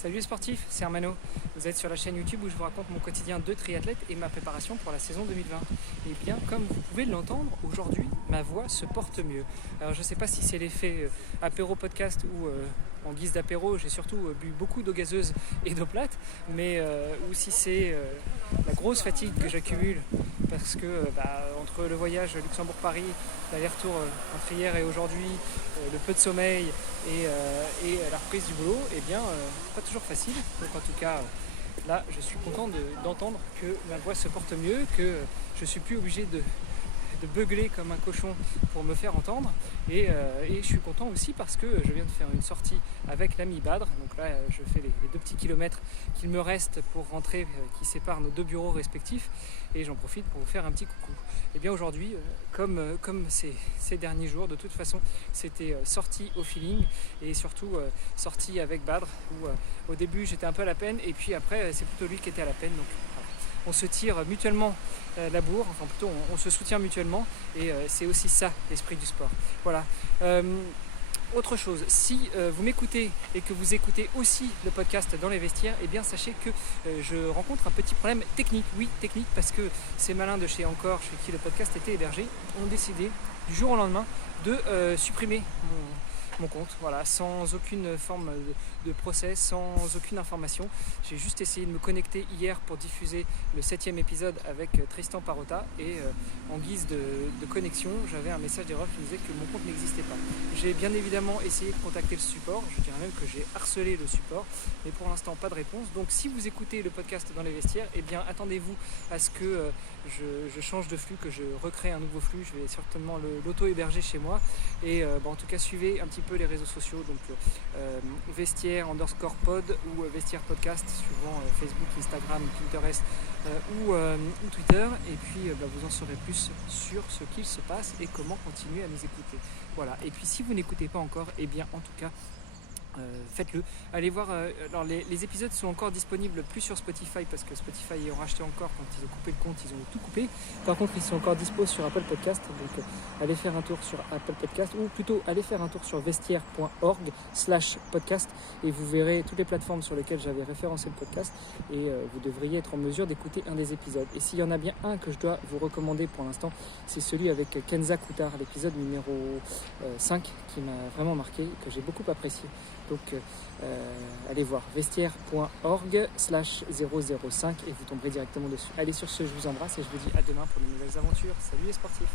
Salut les sportifs, c'est Armano. Vous êtes sur la chaîne YouTube où je vous raconte mon quotidien de triathlète et ma préparation pour la saison 2020. Et bien, comme vous pouvez l'entendre, aujourd'hui, ma voix se porte mieux. Alors je ne sais pas si c'est l'effet apéro podcast ou en guise d'apéro, j'ai surtout bu beaucoup d'eau gazeuse et d'eau plate, mais ou si c'est la grosse fatigue que j'accumule parce que entre le voyage Luxembourg-Paris, l'aller-retour entre hier et aujourd'hui, le peu de sommeil et la reprise du boulot, eh bien, pas toujours facile. Donc en tout cas, là, je suis content d'entendre que ma voix se porte mieux, que je suis plus obligé de beugler comme un cochon pour me faire entendre et je suis content aussi parce que je viens de faire une sortie avec l'ami Badr. Donc là je fais les 2 petits kilomètres qu'il me reste pour rentrer, qui séparent nos 2 bureaux respectifs, et j'en profite pour vous faire un petit coucou. Et bien aujourd'hui, comme ces derniers jours, de toute façon c'était sortie au feeling et surtout sortie avec Badr où au début j'étais un peu à la peine et puis après c'est plutôt lui qui était à la peine. Donc voilà. On se tire mutuellement la bourre, enfin plutôt on se soutient mutuellement, et c'est aussi ça l'esprit du sport. Voilà. Autre chose, si vous m'écoutez et que vous écoutez aussi le podcast dans les vestiaires, eh bien sachez que je rencontre un petit problème technique. Oui, technique, parce que ces malins de chez Encore, chez qui le podcast était hébergé, ont décidé du jour au lendemain de supprimer mon compte, voilà, sans aucune forme de process, sans aucune information. J'ai juste essayé de me connecter hier pour diffuser le 7e épisode avec Tristan Parotta, et en guise de connexion, j'avais un message d'erreur qui me disait que mon compte n'existait pas. J'ai bien évidemment essayé de contacter le support, je dirais même que j'ai harcelé le support, mais pour l'instant pas de réponse. Donc si vous écoutez le podcast dans les vestiaires, eh bien attendez-vous à ce que je change de flux, que je recrée un nouveau flux. Je vais certainement l'auto-héberger chez moi, et en tout cas suivez un petit peu les réseaux sociaux, donc vestiaire_pod ou vestiaire podcast, suivant Facebook, Instagram, Pinterest ou Twitter, et puis vous en saurez plus sur ce qu'il se passe et comment continuer à nous écouter. Voilà. Et puis si vous n'écoutez pas encore, eh bien en tout cas faites-le. Allez voir, alors les épisodes sont encore disponibles plus sur Spotify, parce que Spotify ayant racheté Encore, quand ils ont coupé le compte, ils ont tout coupé. Par contre, ils sont encore dispo sur Apple Podcast, donc allez faire un tour sur Apple Podcast, ou plutôt allez faire un tour sur vestiaire.org/podcast, et vous verrez toutes les plateformes sur lesquelles j'avais référencé le podcast, et vous devriez être en mesure d'écouter un des épisodes. Et s'il y en a bien un que je dois vous recommander pour l'instant, c'est celui avec Kenza Koutard, l'épisode numéro 5, qui m'a vraiment marqué, que j'ai beaucoup apprécié. Donc allez voir vestiaire.org/005 et vous tomberez directement dessus. Allez, sur ce, je vous embrasse et je vous dis à demain pour de nouvelles aventures. Salut les sportifs!